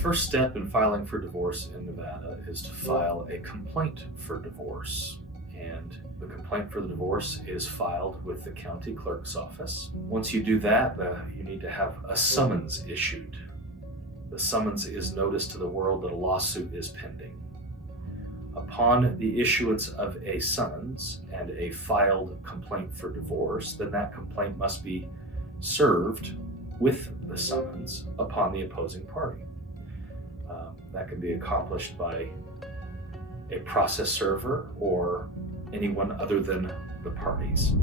first step in filing for divorce in Nevada is to file a complaint for divorce. And the complaint for the divorce is filed with the county clerk's office. Once you do that, you need to have a summons issued. The summons is notice to the world that a lawsuit is pending. Upon the issuance of a summons and a filed complaint for divorce, then that complaint must be served with the summons upon the opposing party. That can be accomplished by a process server or anyone other than the parties.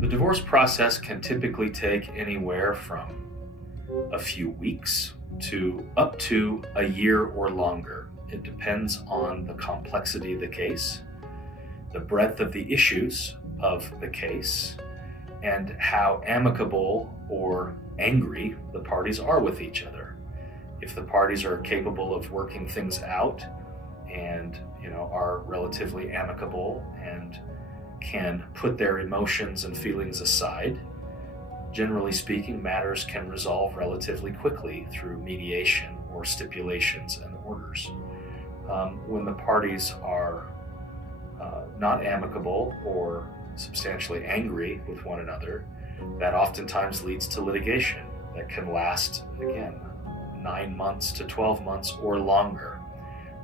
The divorce process can typically take anywhere from a few weeks to up to a year or longer. It depends on the complexity of the case, the breadth of the issues of the case, and how amicable or angry the parties are with each other. If the parties are capable of working things out and are relatively amicable and can put their emotions and feelings aside, generally speaking, matters can resolve relatively quickly through mediation or stipulations and orders. When the parties are not amicable or substantially angry with one another, that oftentimes leads to litigation that can last, again, 9 months to 12 months or longer.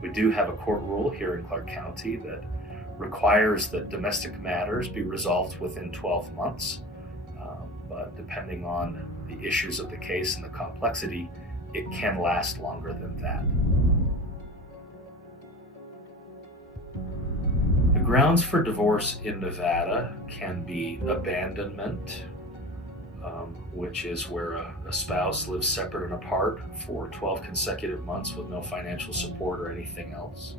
We do have a court rule here in Clark County that requires that domestic matters be resolved within 12 months, but depending on the issues of the case and the complexity, it can last longer than that. The grounds for divorce in Nevada can be abandonment, which is where a spouse lives separate and apart for 12 consecutive months with no financial support or anything else.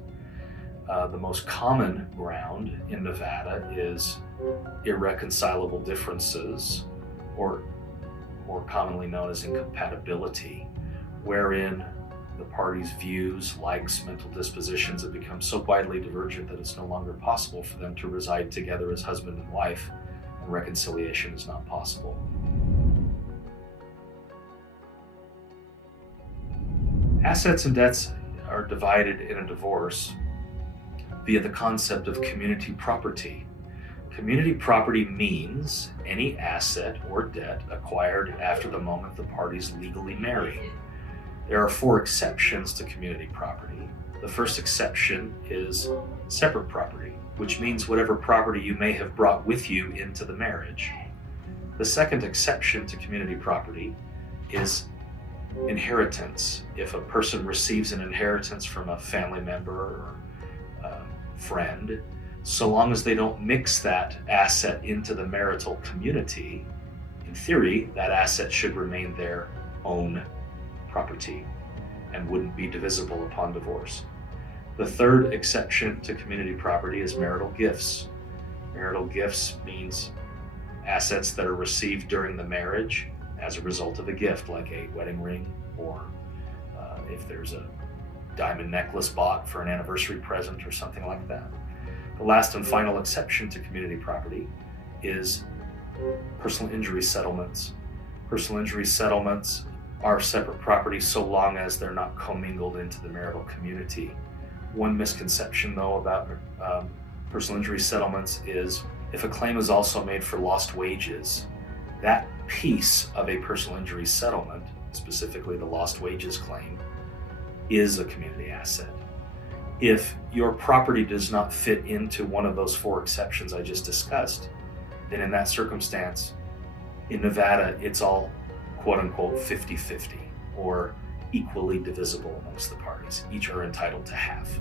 The most common ground in Nevada is irreconcilable differences, or more commonly known as incompatibility, wherein the parties' views, likes, mental dispositions have become so widely divergent that it's no longer possible for them to reside together as husband and wife, and reconciliation is not possible. Assets and debts are divided in a divorce via the concept of community property. Community property means any asset or debt acquired after the moment the parties legally marry. There are 4 exceptions to community property. The first exception is separate property, which means whatever property you may have brought with you into the marriage. The second exception to community property is inheritance. If a person receives an inheritance from a family member or friend, so long as they don't mix that asset into the marital community, in theory, that asset should remain their own property and wouldn't be divisible upon divorce. The third exception to community property is marital gifts. Marital gifts means assets that are received during the marriage as a result of a gift, like a wedding ring, or if there's a diamond necklace bought for an anniversary present or something like that. The last and final exception to community property is personal injury settlements. Personal injury settlements are separate property so long as they're not commingled into the marital community. One misconception, though, about personal injury settlements is if a claim is also made for lost wages, that piece of a personal injury settlement, specifically the lost wages claim, is a community asset. If your property does not fit into one of those 4 exceptions I just discussed, then in that circumstance, in Nevada, it's all quote-unquote 50-50, or equally divisible amongst the parties. Each are entitled to half.